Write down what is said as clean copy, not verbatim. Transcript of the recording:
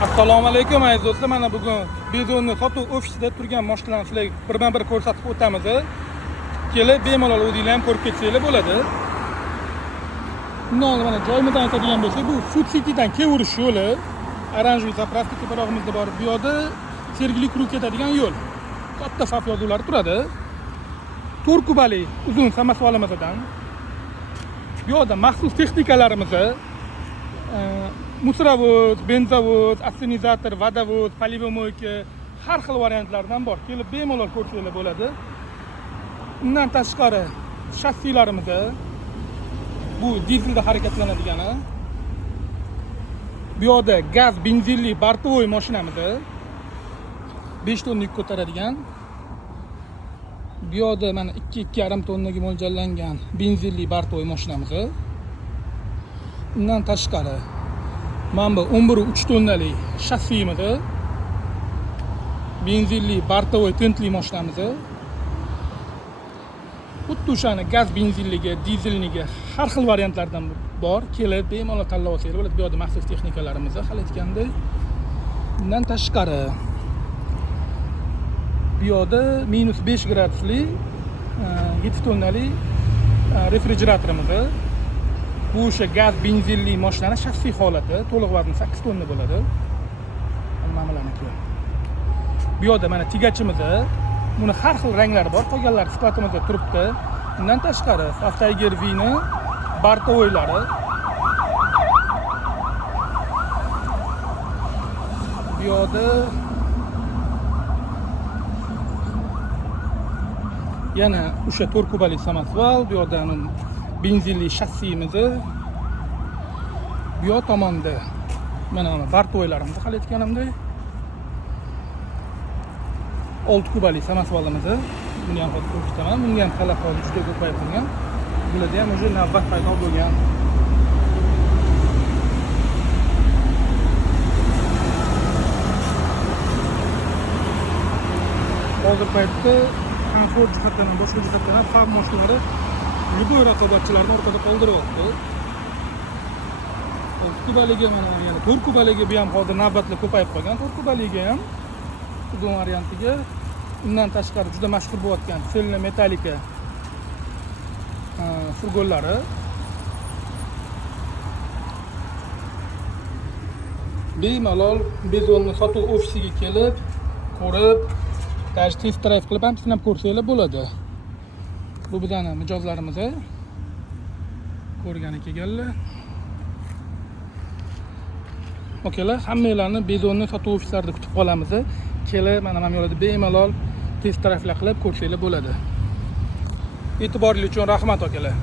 Assalomu alaykum aziz do'stlar. Mana bugun Bezonni sotuv ofisida turgan mashinalarni sizlarga birma-bir ko'rsatib o'tamiz. Kelib bemalol o'zingizlar ham ko'rib ketsanglar bo'ladi. Bundan mana joyimizdan aytadigan bo'lsak, bu Sud Citydan kevurish yo'li. Oranjiy zapravka teparog'imizda bor. Bu yoqda Sergeli Krug ketadigan yo'l. Katta xavf yozuvlari turadi. 4 kubali uzun samosolimizdan. Bu yoqda maxsus texnikalarimiz, musravod, benzavod, assenizator, vodovod, polivomoyka har xil variantlardan bor. Kelib bemalol ko'rsanglar bo'ladi. Undan tashqari shassilarimiz, bu dizelda harakatlanadigan. Bu yoqda gaz benzinli bortovoy mashinamiz, 5 tonna yuk ko'taradigan. Bu yoqda mana 2-2,5 tonnaga mo'ljallangan benzinli bortovoy mashinamiz. Undan tashqari mana bu 11,3 tonnalik shassimiz, benzinli bortovoy tentli mashinamiz. Xuddi o'shani gaz benzinligi, dizelnigi har xil variantlardan bor. Kelib bemalol tanlab olsangiz bo'ladi. Bu yoqda maxsus texnikalarimiz hali aytgandek. Bundan tashqari bu yoqda -5 gradusli 7 tonnalik refrigeratorimiz. Bu o'sha gaz benzinli mashinaning shaxsiy holati, to'liq vazni 8 tonna bo'ladi. Mana bularniki. Bu yoqda mana tegachimiz, buni har xil ranglari bor, qolganlari sifatimizda turibdi. Undan tashqari Tiger V'ni bortovoylari. Bu yoqda yana o'sha 4 kubali samosval, bu yoqda benzinli shassimiz. Bu yoq tomonda mana bortovoylarimiz hal etganimda 6 kubali samosvalimiz. Buni ham hozir ko'rsataman. Bunga ham talab hozir juda ko'payib qolgan. Bularda ham o'sha navbat paydo bo'lgan. Hozir paytda komfort jihatdan ham boshqa jihatdan ham xavf mashinalari любой raqobatchilarni orqada qoldiryapti. 6 kubaliga mana yana 4 kubaliga bu ham hozir navbatlar ko'payib qolgan. 4 kubaliga ham uzun variantiga. Undan tashqari juda mashhur bo'layotgan selna metallika furgonlari. Bemalol Bezonni sotuv ofisiga kelib, ko'rib, test drive qilib ham sinab ko'rsanglar bo'ladi. Bu bizning mijozlarimiz. Ko'rgani kelganlar. Okalar, hammanglarni Bezonni sotuv ofislarida kutib qolamiz. Kelib, mana bu yo'lda bemalol test drive'lar qilib ko'rsanglar bo'ladi. E'tiboringiz uchun rahmat okalar.